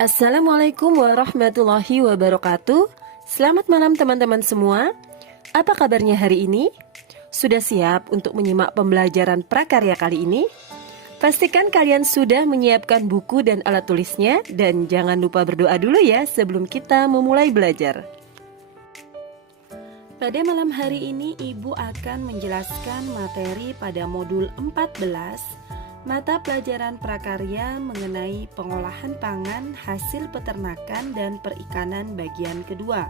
Assalamualaikum warahmatullahi wabarakatuh. Selamat malam teman-teman semua. Apa kabarnya hari ini? Sudah siap untuk menyimak pembelajaran prakarya kali ini? Pastikan kalian sudah menyiapkan buku dan alat tulisnya, dan jangan lupa berdoa dulu ya sebelum kita memulai belajar. Pada malam hari ini Ibu akan menjelaskan materi pada modul 14 mata pelajaran prakarya mengenai pengolahan pangan hasil peternakan dan perikanan bagian kedua,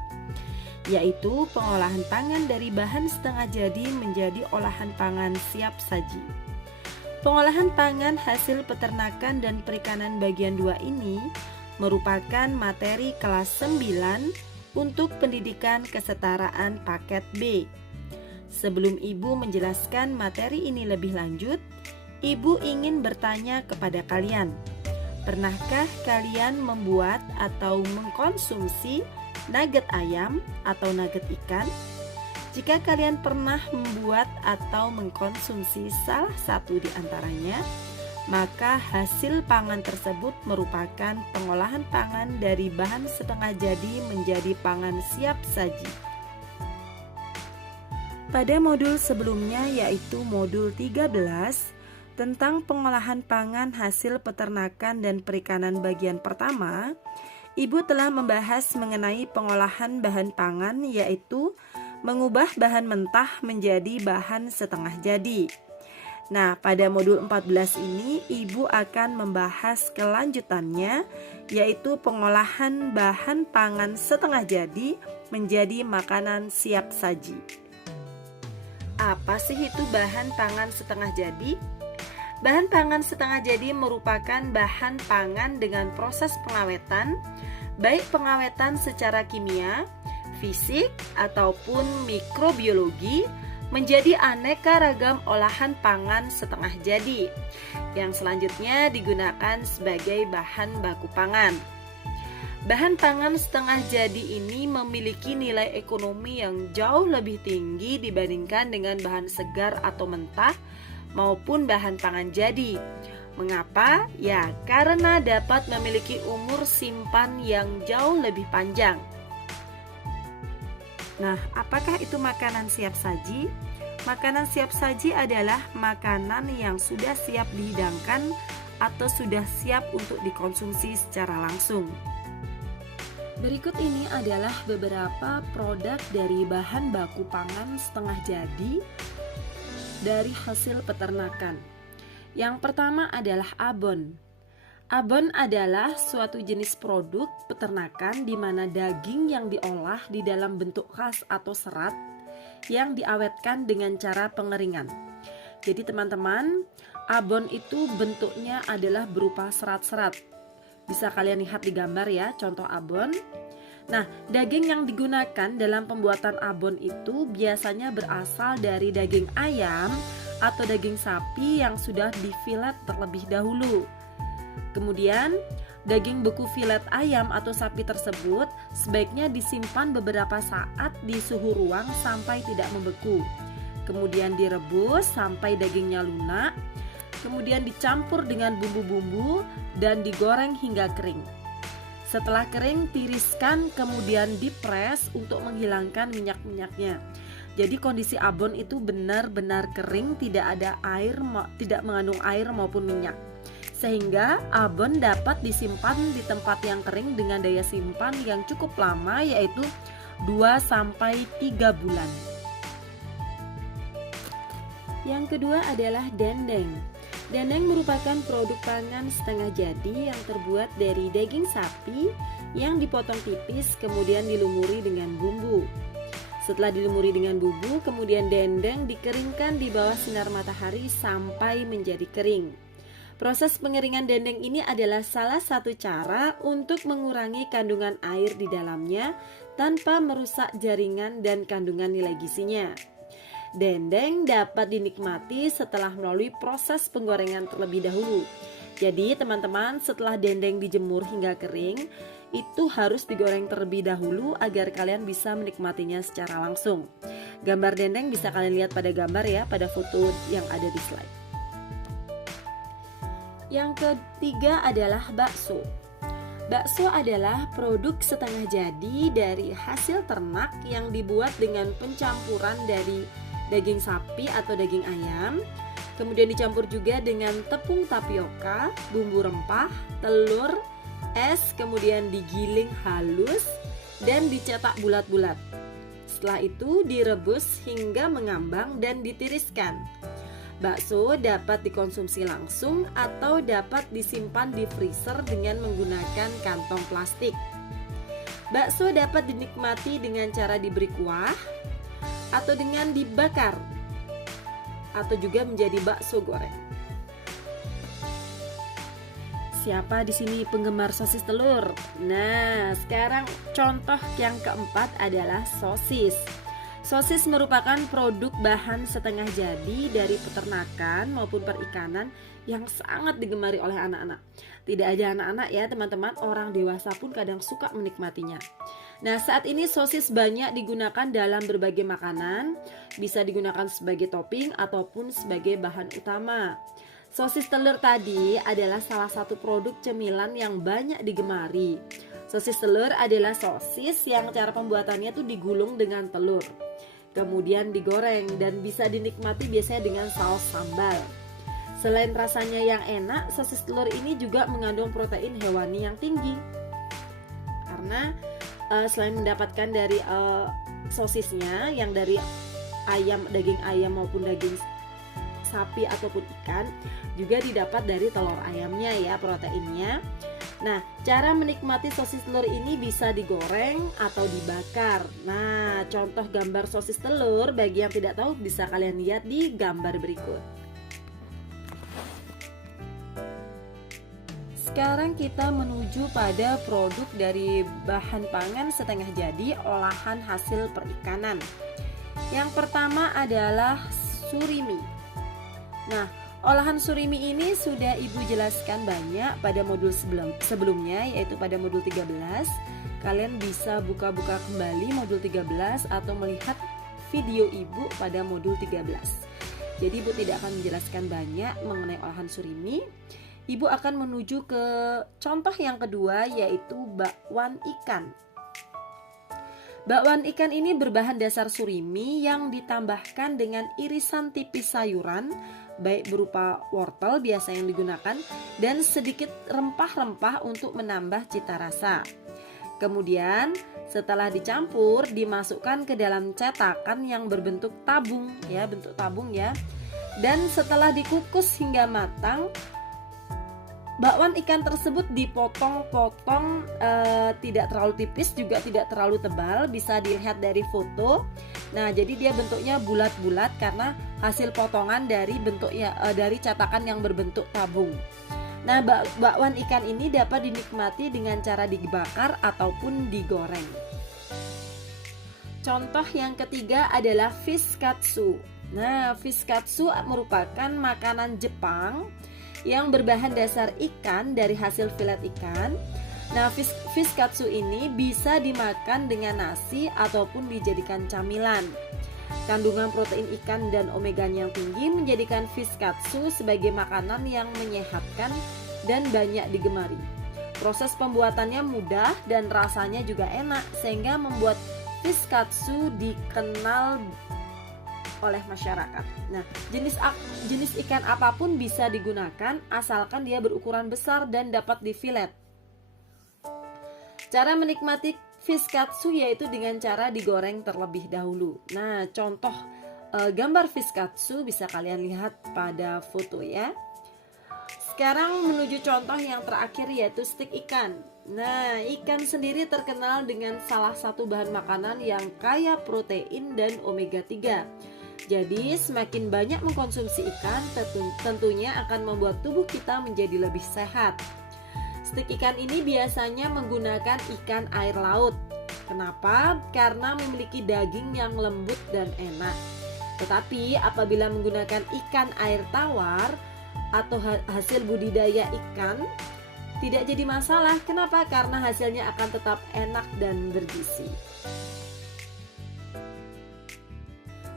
yaitu pengolahan pangan dari bahan setengah jadi menjadi olahan pangan siap saji. Pengolahan pangan hasil peternakan dan perikanan bagian 2 ini merupakan materi kelas 9 untuk pendidikan kesetaraan paket B. Sebelum Ibu menjelaskan materi ini lebih lanjut, Ibu ingin bertanya kepada kalian, pernahkah kalian membuat atau mengkonsumsi nugget ayam atau nugget ikan? Jika kalian pernah membuat atau mengkonsumsi salah satu di antaranya, maka hasil pangan tersebut merupakan pengolahan pangan dari bahan setengah jadi menjadi pangan siap saji. Pada modul sebelumnya, yaitu modul 13, tentang pengolahan pangan hasil peternakan dan perikanan bagian pertama, Ibu telah membahas mengenai pengolahan bahan pangan, yaitu mengubah bahan mentah menjadi bahan setengah jadi. Nah, pada modul 14 ini Ibu akan membahas kelanjutannya, yaitu pengolahan bahan pangan setengah jadi menjadi makanan siap saji. Apa sih itu bahan pangan setengah jadi? Bahan pangan setengah jadi merupakan bahan pangan dengan proses pengawetan, baik pengawetan secara kimia, fisik, ataupun mikrobiologi, menjadi aneka ragam olahan pangan setengah jadi, yang selanjutnya digunakan sebagai bahan baku pangan. Bahan pangan setengah jadi ini memiliki nilai ekonomi yang jauh lebih tinggi dibandingkan dengan bahan segar atau mentah, maupun bahan pangan jadi. Mengapa? Ya, karena dapat memiliki umur simpan yang jauh lebih panjang. Nah, apakah itu makanan siap saji? Makanan siap saji adalah makanan yang sudah siap dihidangkan atau sudah siap untuk dikonsumsi secara langsung. Berikut ini adalah beberapa produk dari bahan baku pangan setengah jadi dari hasil peternakan. Yang pertama adalah abon. Abon adalah suatu jenis produk peternakan di mana daging yang diolah di dalam bentuk khas atau serat yang diawetkan dengan cara pengeringan. Jadi teman-teman, abon itu bentuknya adalah berupa serat-serat. Bisa kalian lihat di gambar ya, contoh abon. Nah, daging yang digunakan dalam pembuatan abon itu biasanya berasal dari daging ayam atau daging sapi yang sudah difilet terlebih dahulu. Kemudian, daging beku filet ayam atau sapi tersebut sebaiknya disimpan beberapa saat di suhu ruang sampai tidak membeku. Kemudian direbus sampai dagingnya lunak. Kemudian dicampur dengan bumbu-bumbu dan digoreng hingga kering. Setelah kering, tiriskan kemudian dipres untuk menghilangkan minyak-minyaknya. Jadi kondisi abon itu benar-benar kering, tidak ada air, tidak mengandung air maupun minyak. Sehingga abon dapat disimpan di tempat yang kering dengan daya simpan yang cukup lama, yaitu 2-3 bulan. Yang kedua adalah dendeng. Dendeng merupakan produk pangan setengah jadi yang terbuat dari daging sapi yang dipotong tipis kemudian dilumuri dengan bumbu. Setelah dilumuri dengan bumbu, kemudian dendeng dikeringkan di bawah sinar matahari sampai menjadi kering. Proses pengeringan dendeng ini adalah salah satu cara untuk mengurangi kandungan air di dalamnya tanpa merusak jaringan dan kandungan nilai gizinya. Dendeng dapat dinikmati setelah melalui proses penggorengan terlebih dahulu. Jadi teman-teman, setelah dendeng dijemur hingga kering, itu harus digoreng terlebih dahulu agar kalian bisa menikmatinya secara langsung. Gambar dendeng bisa kalian lihat pada gambar ya, pada foto yang ada di slide. Yang ketiga adalah bakso. Bakso adalah produk setengah jadi dari hasil ternak yang dibuat dengan pencampuran dari daging sapi atau daging ayam. Kemudian dicampur juga dengan tepung tapioka, bumbu rempah, telur, es, kemudian digiling halus dan dicetak bulat-bulat. Setelah itu direbus hingga mengambang dan ditiriskan. Bakso dapat dikonsumsi langsung atau dapat disimpan di freezer dengan menggunakan kantong plastik. Bakso dapat dinikmati dengan cara diberi kuah atau dengan dibakar atau juga menjadi bakso goreng. Siapa di sini penggemar sosis telur? Nah, sekarang contoh yang keempat adalah sosis. Sosis merupakan produk bahan setengah jadi dari peternakan maupun perikanan yang sangat digemari oleh anak-anak. Tidak aja anak-anak ya teman-teman, orang dewasa pun kadang suka menikmatinya. Nah, saat ini sosis banyak digunakan dalam berbagai makanan, bisa digunakan sebagai topping ataupun sebagai bahan utama. Sosis telur tadi adalah salah satu produk cemilan yang banyak digemari. Sosis telur adalah sosis yang cara pembuatannya tuh digulung dengan telur, kemudian digoreng dan bisa dinikmati biasanya dengan saus sambal. Selain rasanya yang enak, sosis telur ini juga mengandung protein hewani yang tinggi. Karena selain mendapatkan dari sosisnya yang dari ayam, daging ayam maupun daging sapi ataupun ikan, juga didapat dari telur ayamnya ya proteinnya. Nah, cara menikmati sosis telur ini bisa digoreng atau dibakar. Nah, contoh gambar sosis telur bagi yang tidak tahu bisa kalian lihat di gambar berikut. Sekarang kita menuju pada produk dari bahan pangan setengah jadi olahan hasil perikanan. Yang pertama adalah surimi. Nah, olahan surimi ini sudah Ibu jelaskan banyak pada modul sebelumnya, yaitu pada modul 13. Kalian bisa buka-buka kembali modul 13 atau melihat video Ibu pada modul 13. Jadi Ibu tidak akan menjelaskan banyak mengenai olahan surimi. Ibu akan menuju ke contoh yang kedua, yaitu bakwan ikan. Bakwan ikan ini berbahan dasar surimi yang ditambahkan dengan irisan tipis sayuran, baik berupa wortel biasa yang digunakan dan sedikit rempah-rempah untuk menambah cita rasa. Kemudian setelah dicampur dimasukkan ke dalam cetakan yang berbentuk tabung ya, bentuk tabung ya. Dan setelah dikukus hingga matang, bakwan ikan tersebut dipotong-potong tidak terlalu tipis juga tidak terlalu tebal, bisa dilihat dari foto. Nah, jadi dia bentuknya bulat-bulat karena hasil potongan dari bentuknya dari cetakan yang berbentuk tabung. Nah, bakwan ikan ini dapat dinikmati dengan cara dibakar ataupun digoreng. Contoh yang ketiga adalah fish katsu. Nah, fish katsu merupakan makanan Jepang yang berbahan dasar ikan dari hasil filet ikan. Nah, fish katsu ini bisa dimakan dengan nasi ataupun dijadikan camilan. Kandungan protein ikan dan omeganya yang tinggi menjadikan fish katsu sebagai makanan yang menyehatkan dan banyak digemari. Proses pembuatannya mudah dan rasanya juga enak sehingga membuat fish katsu dikenal oleh masyarakat. Nah, jenis ikan apapun bisa digunakan asalkan dia berukuran besar dan dapat difilet. Cara menikmati fish katsu yaitu dengan cara digoreng terlebih dahulu. Nah, contoh gambar fish katsu bisa kalian lihat pada foto ya. Sekarang menuju contoh yang terakhir yaitu stik ikan. Nah, ikan sendiri terkenal dengan salah satu bahan makanan yang kaya protein dan omega 3. Jadi semakin banyak mengkonsumsi ikan tentunya akan membuat tubuh kita menjadi lebih sehat. Stik ikan ini biasanya menggunakan ikan air laut. Kenapa? Karena memiliki daging yang lembut dan enak. Tetapi apabila menggunakan ikan air tawar atau hasil budidaya ikan, tidak jadi masalah. Kenapa? Karena hasilnya akan tetap enak dan bergizi.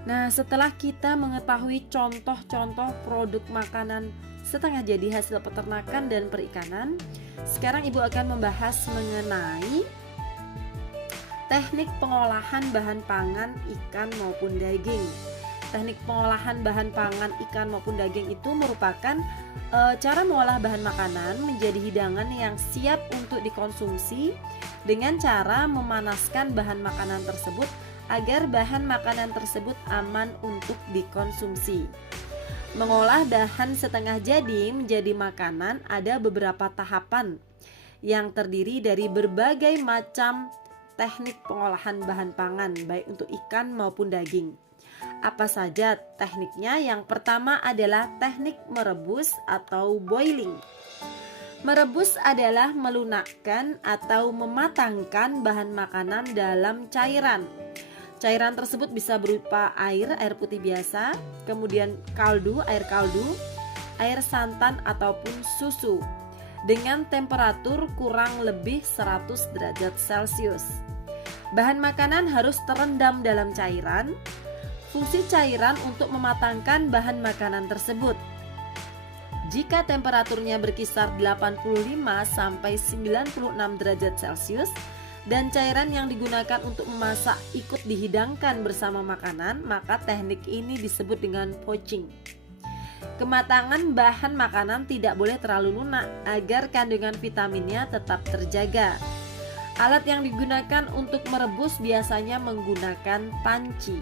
Nah, setelah kita mengetahui contoh-contoh produk makanan setengah jadi hasil peternakan dan perikanan. Sekarang Ibu akan membahas mengenai teknik pengolahan bahan pangan ikan maupun daging. Teknik pengolahan bahan pangan ikan maupun daging itu merupakan cara mengolah bahan makanan menjadi hidangan yang siap untuk dikonsumsi dengan cara memanaskan bahan makanan tersebut agar bahan makanan tersebut aman untuk dikonsumsi. Mengolah bahan setengah jadi menjadi makanan ada beberapa tahapan yang terdiri dari berbagai macam teknik pengolahan bahan pangan baik untuk ikan maupun daging. Apa saja tekniknya? Yang pertama adalah teknik merebus atau boiling. Merebus adalah melunakkan atau mematangkan bahan makanan dalam cairan. Cairan tersebut bisa berupa air putih biasa, kemudian air kaldu, air santan ataupun susu dengan temperatur kurang lebih 100 derajat Celcius. Bahan makanan harus terendam dalam cairan. Fungsi cairan untuk mematangkan bahan makanan tersebut. Jika temperaturnya berkisar 85 sampai 96 derajat Celcius dan cairan yang digunakan untuk memasak ikut dihidangkan bersama makanan, maka teknik ini disebut dengan poaching. Kematangan bahan makanan tidak boleh terlalu lunak agar kandungan vitaminnya tetap terjaga. Alat yang digunakan untuk merebus biasanya menggunakan panci.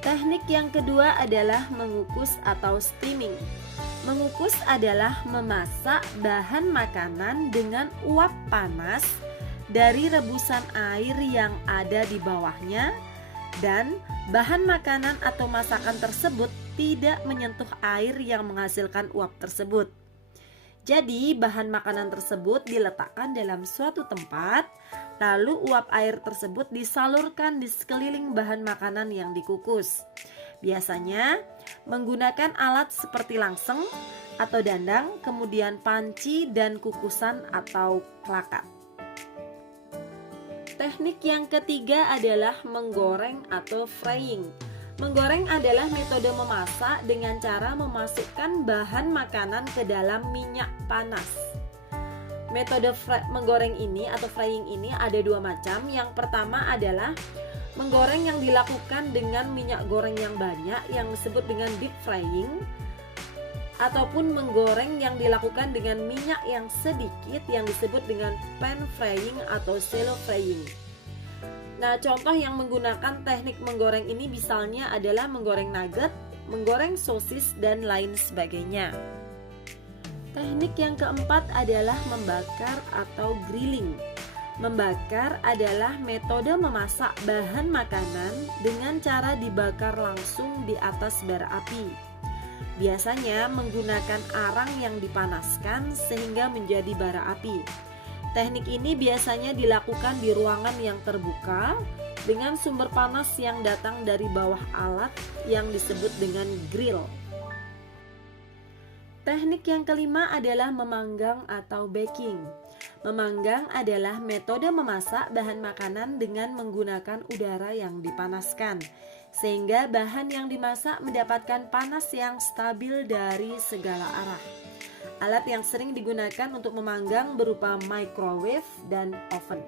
Teknik yang kedua adalah mengukus atau steaming. Mengukus adalah memasak bahan makanan dengan uap panas dari rebusan air yang ada di bawahnya, dan bahan makanan atau masakan tersebut tidak menyentuh air yang menghasilkan uap tersebut. Jadi bahan makanan tersebut diletakkan dalam suatu tempat, lalu uap air tersebut disalurkan di sekeliling bahan makanan yang dikukus. Biasanya menggunakan alat seperti langseng atau dandang, kemudian panci dan kukusan atau klakat. Teknik yang ketiga adalah menggoreng atau frying. Menggoreng adalah metode memasak dengan cara memasukkan bahan makanan ke dalam minyak panas. Metode menggoreng ini atau frying ini ada dua macam. Yang pertama adalah menggoreng yang dilakukan dengan minyak goreng yang banyak yang disebut dengan deep frying, ataupun menggoreng yang dilakukan dengan minyak yang sedikit yang disebut dengan pan frying atau shallow frying. Nah, contoh yang menggunakan teknik menggoreng ini misalnya adalah menggoreng nugget, menggoreng sosis, dan lain sebagainya. Teknik yang keempat adalah membakar atau grilling. Membakar adalah metode memasak bahan makanan dengan cara dibakar langsung di atas bara api. Biasanya menggunakan arang yang dipanaskan sehingga menjadi bara api. Teknik ini biasanya dilakukan di ruangan yang terbuka dengan sumber panas yang datang dari bawah alat yang disebut dengan grill. Teknik yang kelima adalah memanggang atau baking. Memanggang adalah metode memasak bahan makanan dengan menggunakan udara yang dipanaskan, sehingga bahan yang dimasak mendapatkan panas yang stabil dari segala arah. Alat yang sering digunakan untuk memanggang berupa microwave dan oven.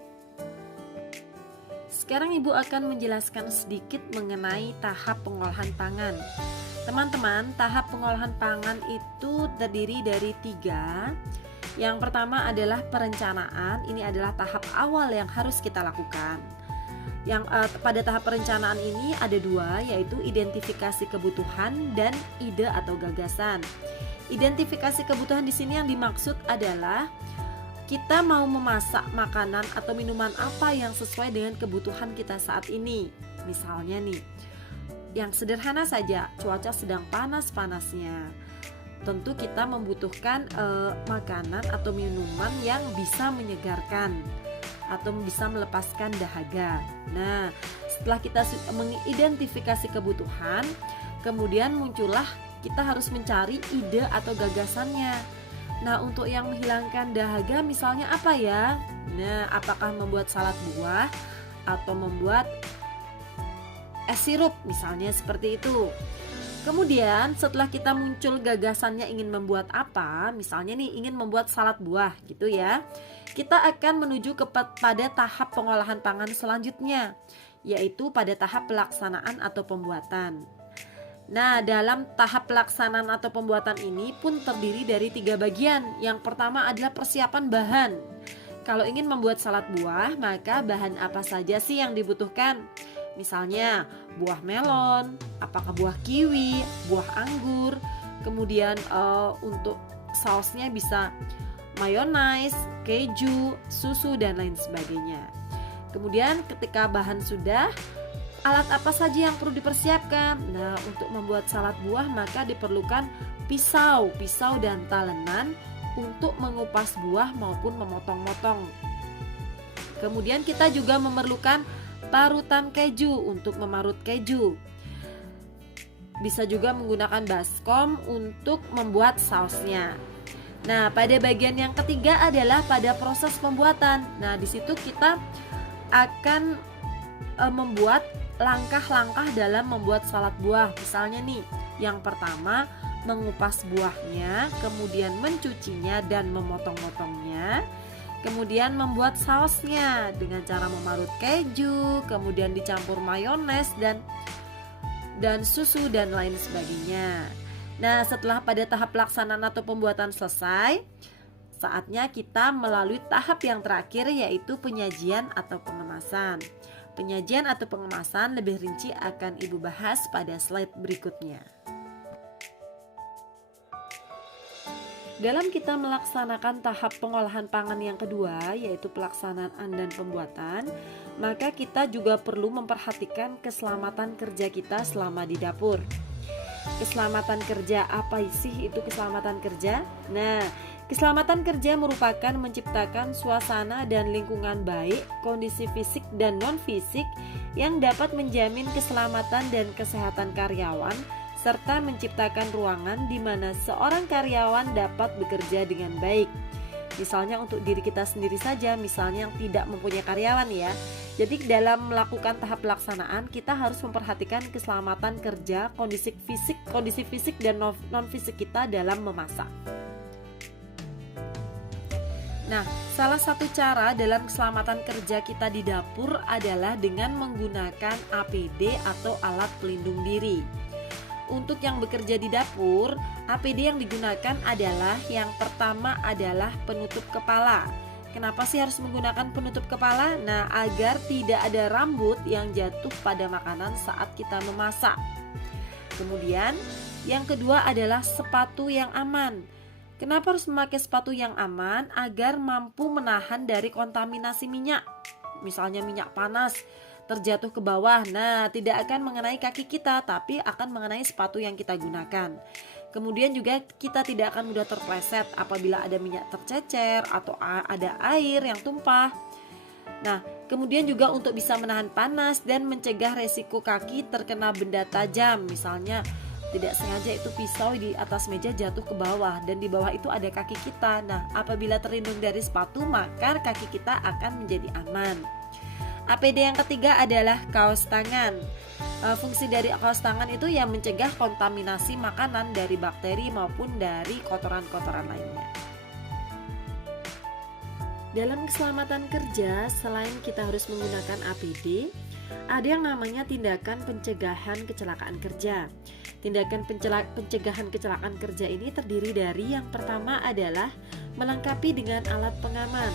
Sekarang Ibu akan menjelaskan sedikit mengenai tahap pengolahan pangan. Teman-teman, tahap pengolahan pangan itu terdiri dari 3. Yang pertama adalah perencanaan. Ini adalah tahap awal yang harus kita lakukan. Pada tahap perencanaan ini ada 2, yaitu identifikasi kebutuhan dan ide atau gagasan. Identifikasi kebutuhan di sini yang dimaksud adalah kita mau memasak makanan atau minuman apa yang sesuai dengan kebutuhan kita saat ini. Misalnya nih, yang sederhana saja, cuaca sedang panas-panasnya. Tentu kita membutuhkan makanan atau minuman yang bisa menyegarkan atau bisa melepaskan dahaga. Nah, setelah kita mengidentifikasi kebutuhan, kemudian muncullah kita harus mencari ide atau gagasannya. Nah, untuk yang menghilangkan dahaga misalnya apa ya? Nah, apakah membuat salad buah atau membuat es sirup misalnya seperti itu. Kemudian setelah kita muncul gagasannya ingin membuat apa, misalnya nih ingin membuat salad buah gitu ya, kita akan menuju pada tahap pengolahan pangan selanjutnya, yaitu pada tahap pelaksanaan atau pembuatan. Nah, dalam tahap pelaksanaan atau pembuatan ini pun terdiri dari 3 bagian. Yang pertama adalah persiapan bahan. Kalau ingin membuat salad buah, maka bahan apa saja sih yang dibutuhkan? Misalnya buah melon, apakah buah kiwi, buah anggur. Kemudian untuk sausnya bisa mayonaise, keju, susu dan lain sebagainya. Kemudian ketika bahan sudah, alat apa saja yang perlu dipersiapkan? Nah, untuk membuat salad buah maka diperlukan pisau dan talenan untuk mengupas buah maupun memotong-motong. Kemudian kita juga memerlukan parutan keju untuk memarut keju. Bisa juga menggunakan baskom untuk membuat sausnya. Nah, pada bagian yang ketiga adalah pada proses pembuatan. Nah, di situ kita akan membuat langkah-langkah dalam membuat salad buah. Misalnya nih, yang pertama mengupas buahnya, kemudian mencucinya dan memotong-motongnya. Kemudian membuat sausnya dengan cara memarut keju, kemudian dicampur mayones dan susu dan lain sebagainya. Nah, setelah pada tahap pelaksanaan atau pembuatan selesai, saatnya kita melalui tahap yang terakhir, yaitu penyajian atau pengemasan. Penyajian atau pengemasan lebih rinci akan Ibu bahas pada slide berikutnya. Dalam kita melaksanakan tahap pengolahan pangan yang kedua, yaitu pelaksanaan dan pembuatan, maka kita juga perlu memperhatikan keselamatan kerja kita selama di dapur. Keselamatan kerja, apa sih itu keselamatan kerja? Nah, keselamatan kerja merupakan menciptakan suasana dan lingkungan baik, kondisi fisik dan non-fisik yang dapat menjamin keselamatan dan kesehatan karyawan, serta menciptakan ruangan di mana seorang karyawan dapat bekerja dengan baik. Misalnya untuk diri kita sendiri saja, misalnya yang tidak mempunyai karyawan ya. Jadi dalam melakukan tahap pelaksanaan, kita harus memperhatikan keselamatan kerja, kondisi fisik dan non-fisik kita dalam memasak. Nah, salah satu cara dalam keselamatan kerja kita di dapur adalah dengan menggunakan APD atau alat pelindung diri. Untuk yang bekerja di dapur, APD yang digunakan adalah yang pertama adalah penutup kepala. Kenapa sih harus menggunakan penutup kepala? Nah, agar tidak ada rambut yang jatuh pada makanan saat kita memasak. Kemudian, yang kedua adalah sepatu yang aman. Kenapa harus memakai sepatu yang aman? Agar mampu menahan dari kontaminasi minyak. Misalnya minyak panas terjatuh ke bawah. Nah, tidak akan mengenai kaki kita, tapi akan mengenai sepatu yang kita gunakan. Kemudian juga kita tidak akan mudah terpleset apabila ada minyak tercecer atau ada air yang tumpah. Nah, kemudian juga untuk bisa menahan panas dan mencegah resiko kaki terkena benda tajam. Misalnya tidak sengaja itu pisau di atas meja jatuh ke bawah dan di bawah itu ada kaki kita. Nah, apabila terlindung dari sepatu, maka kaki kita akan menjadi aman. APD yang ketiga adalah kaos tangan. Fungsi dari kaos tangan itu yang mencegah kontaminasi makanan dari bakteri maupun dari kotoran-kotoran lainnya. Dalam keselamatan kerja, selain kita harus menggunakan APD, ada yang namanya tindakan pencegahan kecelakaan kerja. Tindakan pencegahan kecelakaan kerja ini terdiri dari yang pertama adalah melengkapi dengan alat pengaman.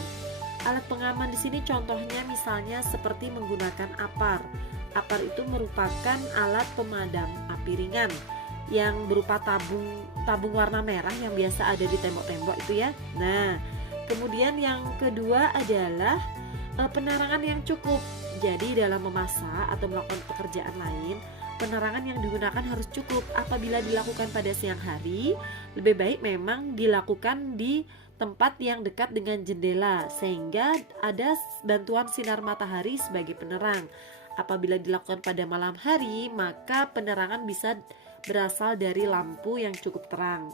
Alat pengaman di sini contohnya misalnya seperti menggunakan APAR. APAR itu merupakan alat pemadam api ringan yang berupa tabung warna merah yang biasa ada di tembok-tembok itu ya. Nah, kemudian yang kedua adalah penerangan yang cukup. Jadi dalam memasak atau melakukan pekerjaan lain, penerangan yang digunakan harus cukup. Apabila dilakukan pada siang hari, lebih baik memang dilakukan di tempat yang dekat dengan jendela sehingga ada bantuan sinar matahari sebagai penerang. Apabila dilakukan pada malam hari, maka penerangan bisa berasal dari lampu yang cukup terang.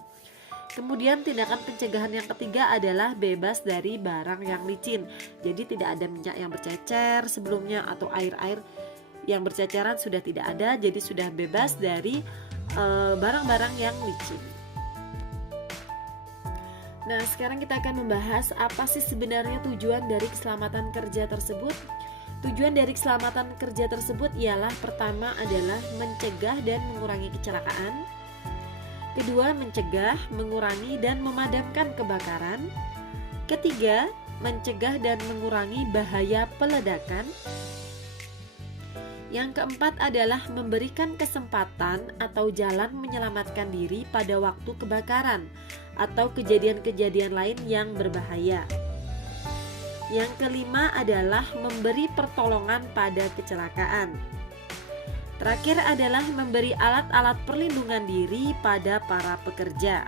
Kemudian tindakan pencegahan yang ketiga adalah bebas dari barang yang licin. Jadi tidak ada minyak yang bercecer sebelumnya atau air-air yang berceceran sudah tidak ada. Jadi sudah bebas dari barang-barang yang licin. Nah, sekarang kita akan membahas apa sih sebenarnya tujuan dari keselamatan kerja tersebut. Tujuan dari keselamatan kerja tersebut ialah pertama adalah mencegah dan mengurangi kecelakaan. Kedua, mencegah, mengurangi dan memadamkan kebakaran. Ketiga, mencegah dan mengurangi bahaya peledakan. Yang keempat adalah memberikan kesempatan atau jalan menyelamatkan diri pada waktu kebakaran atau kejadian-kejadian lain yang berbahaya. Yang kelima adalah memberi pertolongan pada kecelakaan. Terakhir adalah memberi alat-alat perlindungan diri pada para pekerja.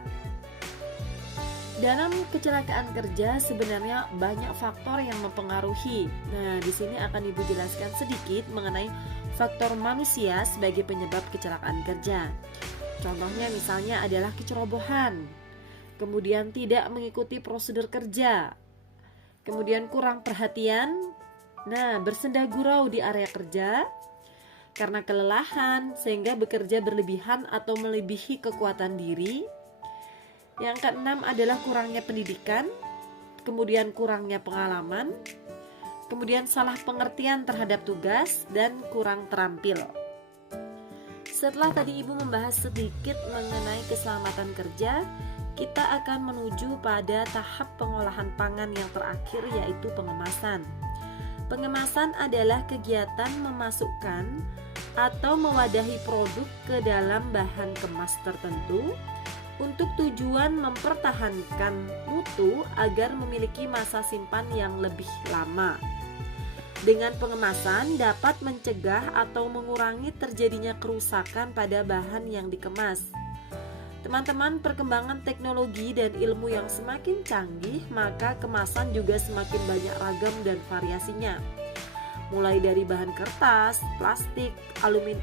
Dalam kecelakaan kerja sebenarnya banyak faktor yang mempengaruhi. Nah, di sini akan Ibu jelaskan sedikit mengenai faktor manusia sebagai penyebab kecelakaan kerja. Contohnya misalnya adalah kecerobohan, kemudian tidak mengikuti prosedur kerja, kemudian kurang perhatian, bersenda gurau di area kerja, karena kelelahan sehingga bekerja berlebihan atau melebihi kekuatan diri. Yang keenam adalah kurangnya pendidikan, kemudian kurangnya pengalaman, kemudian salah pengertian terhadap tugas, dan kurang terampil. Setelah tadi Ibu membahas sedikit mengenai keselamatan kerja, kita akan menuju pada tahap pengolahan pangan yang terakhir, yaitu pengemasan. Pengemasan adalah kegiatan memasukkan atau mewadahi produk ke dalam bahan kemas tertentu untuk tujuan mempertahankan mutu agar memiliki masa simpan yang lebih lama. Dengan pengemasan dapat mencegah atau mengurangi terjadinya kerusakan pada bahan yang dikemas. Teman-teman, perkembangan teknologi dan ilmu yang semakin canggih, maka kemasan juga semakin banyak ragam dan variasinya. Mulai dari bahan kertas, plastik,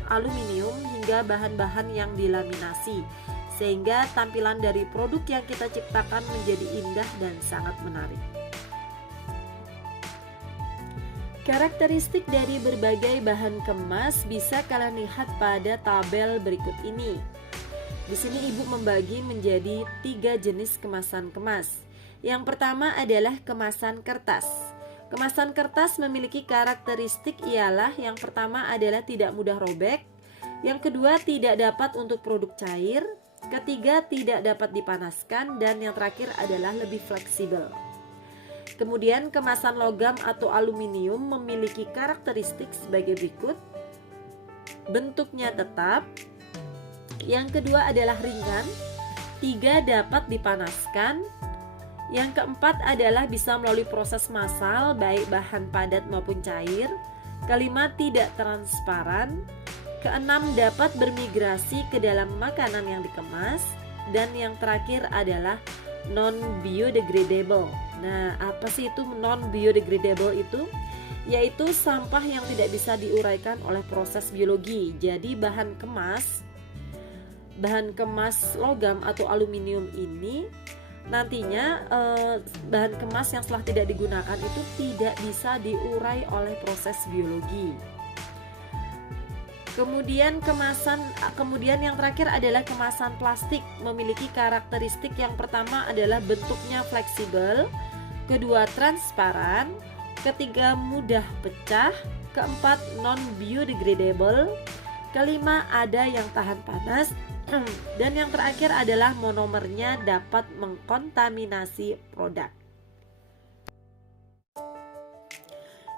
aluminium hingga bahan-bahan yang dilaminasi, sehingga tampilan dari produk yang kita ciptakan menjadi indah dan sangat menarik. Karakteristik dari berbagai bahan kemas bisa kalian lihat pada tabel berikut ini. Di sini Ibu membagi menjadi 3 jenis kemasan kemas. Yang pertama adalah kemasan kertas. Kemasan kertas memiliki karakteristik ialah yang pertama adalah tidak mudah robek, yang kedua tidak dapat untuk produk cair, ketiga tidak dapat dipanaskan, dan yang terakhir adalah lebih fleksibel. Kemudian kemasan logam atau aluminium memiliki karakteristik sebagai berikut. Bentuknya tetap. Yang kedua adalah ringan. Tiga, dapat dipanaskan. Yang keempat adalah bisa melalui proses massal baik bahan padat maupun cair. Kelima, tidak transparan. Keenam, dapat bermigrasi ke dalam makanan yang dikemas. Dan yang terakhir adalah non-biodegradable. Nah, apa sih itu non-biodegradable itu? Yaitu sampah yang tidak bisa diuraikan oleh proses biologi. Jadi bahan kemas logam atau aluminium ini nantinya bahan kemas yang setelah tidak digunakan itu tidak bisa diurai oleh proses biologi. Kemudian yang terakhir adalah kemasan plastik, memiliki karakteristik yang pertama adalah bentuknya fleksibel, kedua transparan, ketiga mudah pecah, keempat non-biodegradable, kelima ada yang tahan panas, dan yang terakhir adalah monomernya dapat mengkontaminasi produk.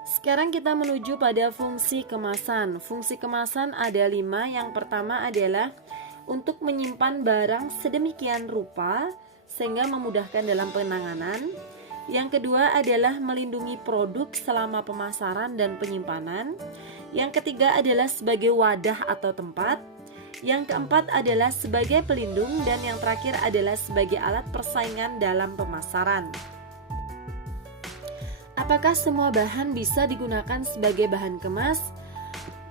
Sekarang kita menuju pada fungsi kemasan. Fungsi kemasan ada 5. Yang pertama adalah untuk menyimpan barang sedemikian rupa sehingga memudahkan dalam penanganan. Yang kedua adalah melindungi produk selama pemasaran dan penyimpanan. Yang ketiga adalah sebagai wadah atau tempat. Yang keempat adalah sebagai pelindung, dan yang terakhir adalah sebagai alat persaingan dalam pemasaran. Apakah semua bahan bisa digunakan sebagai bahan kemas?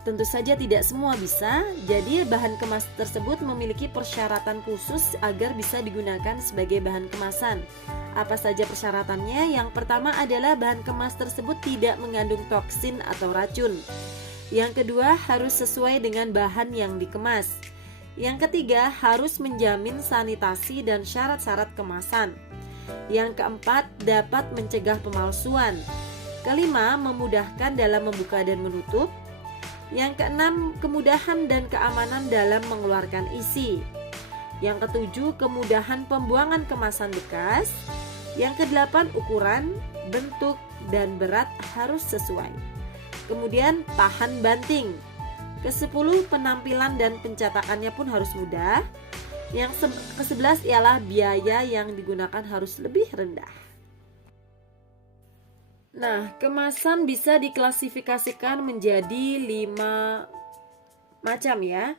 Tentu saja tidak semua bisa. Jadi bahan kemas tersebut memiliki persyaratan khusus agar bisa digunakan sebagai bahan kemasan. Apa saja persyaratannya? Yang pertama adalah bahan kemas tersebut tidak mengandung toksin atau racun. Yang kedua, harus sesuai dengan bahan yang dikemas. Yang ketiga, harus menjamin sanitasi dan syarat-syarat kemasan. Yang keempat, dapat mencegah pemalsuan. Kelima, memudahkan dalam membuka dan menutup. Yang keenam, kemudahan dan keamanan dalam mengeluarkan isi. Yang ketujuh, kemudahan pembuangan kemasan bekas. Yang kedelapan, ukuran, bentuk, dan berat harus sesuai. Kemudian tahan banting. Ke-10, penampilan dan pencetakannya pun harus mudah. Yang ke-11 ialah biaya yang digunakan harus lebih rendah. Nah, kemasan bisa diklasifikasikan menjadi 5 macam ya.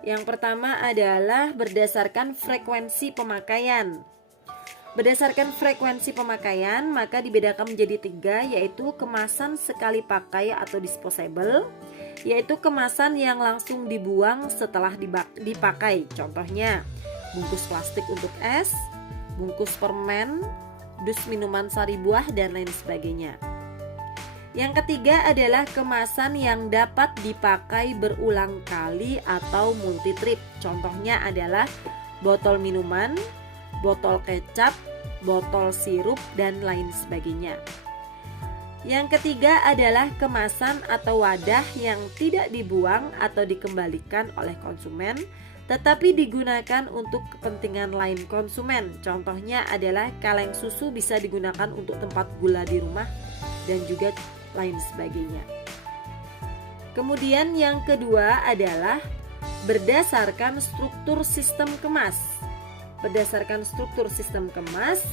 Yang pertama adalah berdasarkan frekuensi pemakaian. Berdasarkan frekuensi pemakaian, maka dibedakan menjadi 3, yaitu kemasan sekali pakai atau disposable, yaitu kemasan yang langsung dibuang setelah dipakai. Contohnya, bungkus plastik untuk es, bungkus permen, dus minuman sari buah, dan lain sebagainya. Yang ketiga adalah kemasan yang dapat dipakai berulang kali atau multi-trip. Contohnya adalah botol minuman, botol kecap, botol sirup, dan lain sebagainya. Yang ketiga adalah kemasan atau wadah yang tidak dibuang atau dikembalikan oleh konsumen, tetapi digunakan untuk kepentingan lain konsumen. Contohnya adalah kaleng susu bisa digunakan untuk tempat gula di rumah dan juga lain sebagainya. Kemudian yang kedua adalah berdasarkan struktur sistem kemas. Berdasarkan struktur sistem kemas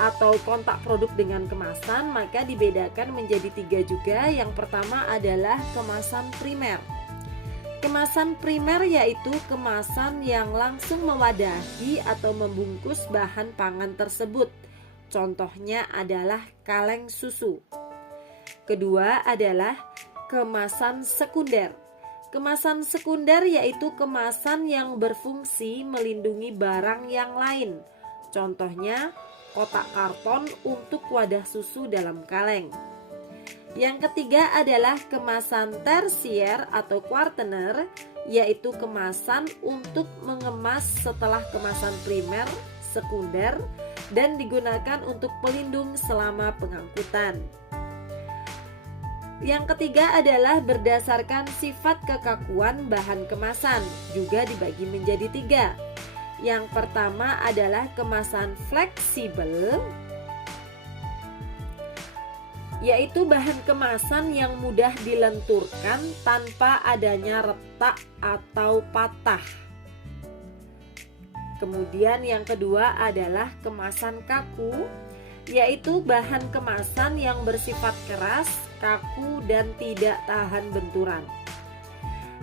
atau kontak produk dengan kemasan, maka dibedakan menjadi 3 juga. Yang pertama adalah kemasan primer. Kemasan primer yaitu kemasan yang langsung mewadahi atau membungkus bahan pangan tersebut. Contohnya adalah kaleng susu. Kedua adalah kemasan sekunder. Kemasan sekunder yaitu kemasan yang berfungsi melindungi barang yang lain. Contohnya kotak karton untuk wadah susu dalam kaleng. Yang ketiga adalah kemasan tersier atau kuartener, yaitu kemasan untuk mengemas setelah kemasan primer, sekunder, dan digunakan untuk pelindung selama pengangkutan. Yang ketiga adalah berdasarkan sifat kekakuan bahan kemasan, juga dibagi menjadi 3. Yang pertama adalah kemasan fleksibel, yaitu bahan kemasan yang mudah dilenturkan tanpa adanya retak atau patah. Kemudian yang kedua adalah kemasan kaku, yaitu bahan kemasan yang bersifat keras, kaku, dan tidak tahan benturan.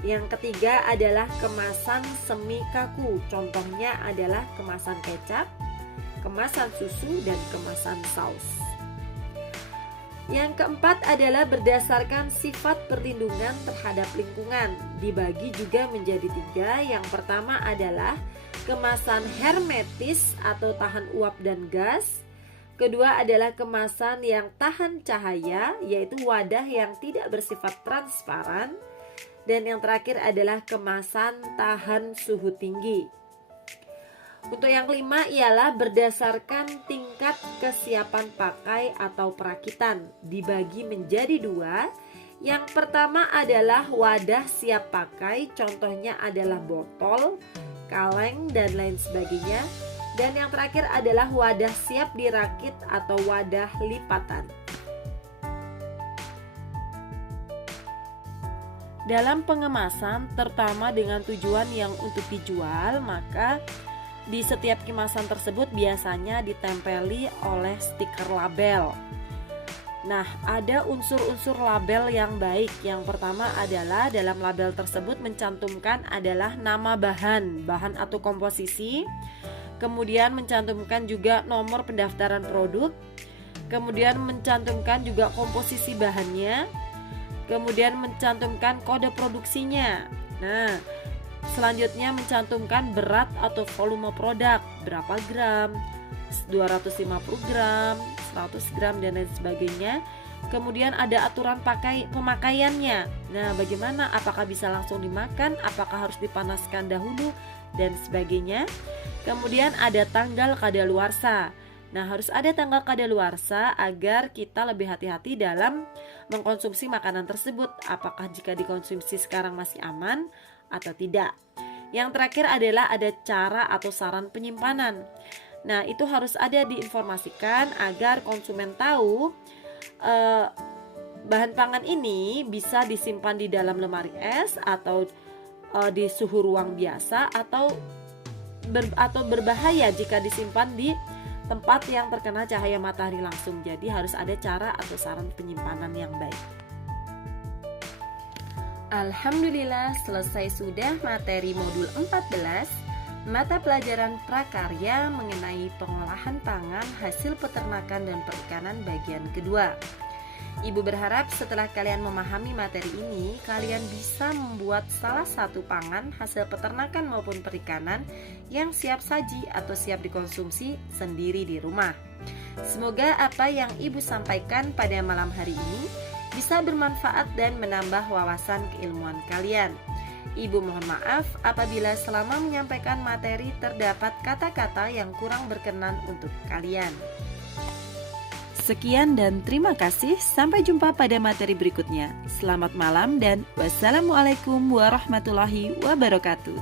Yang ketiga adalah kemasan semi kaku. Contohnya adalah kemasan kecap, kemasan susu, dan kemasan saus. Yang keempat adalah berdasarkan sifat perlindungan terhadap lingkungan. Dibagi juga menjadi 3. Yang pertama adalah kemasan hermetis atau tahan uap dan gas. Kedua adalah kemasan yang tahan cahaya, yaitu wadah yang tidak bersifat transparan. Dan yang terakhir adalah kemasan tahan suhu tinggi. Untuk yang kelima ialah berdasarkan tingkat kesiapan pakai atau perakitan. Dibagi menjadi 2. Yang pertama adalah wadah siap pakai, contohnya adalah botol, kaleng, dan lain sebagainya. Dan yang terakhir adalah wadah siap dirakit atau wadah lipatan. Dalam pengemasan, terutama dengan tujuan yang untuk dijual, maka di setiap kemasan tersebut biasanya ditempeli oleh stiker label. Nah, ada unsur-unsur label yang baik. Yang pertama adalah dalam label tersebut mencantumkan adalah nama bahan atau komposisi. Kemudian mencantumkan juga nomor pendaftaran produk. Kemudian mencantumkan juga komposisi bahannya. Kemudian mencantumkan kode produksinya. Nah, selanjutnya mencantumkan berat atau volume produk, berapa gram, 250 gram, 100 gram, dan lain sebagainya. Kemudian ada aturan pemakaiannya. Nah, bagaimana? Apakah bisa langsung dimakan? Apakah harus dipanaskan dahulu? Dan sebagainya. Kemudian ada tanggal kadaluarsa. Nah, harus ada tanggal kadaluarsa agar kita lebih hati-hati dalam mengkonsumsi makanan tersebut. Apakah jika dikonsumsi sekarang masih aman atau tidak? Yang terakhir adalah ada cara atau saran penyimpanan. Nah, itu harus ada diinformasikan agar konsumen tahu bahan pangan ini bisa disimpan di dalam lemari es atau di suhu ruang biasa atau berbahaya jika disimpan di tempat yang terkena cahaya matahari langsung. Jadi harus ada cara atau saran penyimpanan yang baik. Alhamdulillah, selesai sudah materi modul 14 mata pelajaran prakarya mengenai pengolahan pangan hasil peternakan dan perikanan bagian kedua. Ibu berharap setelah kalian memahami materi ini, kalian bisa membuat salah satu pangan hasil peternakan maupun perikanan yang siap saji atau siap dikonsumsi sendiri di rumah. Semoga apa yang Ibu sampaikan pada malam hari ini bisa bermanfaat dan menambah wawasan keilmuan kalian. Ibu mohon maaf apabila selama menyampaikan materi terdapat kata-kata yang kurang berkenan untuk kalian. Sekian dan terima kasih. Sampai jumpa pada materi berikutnya. Selamat malam dan wassalamualaikum warahmatullahi wabarakatuh.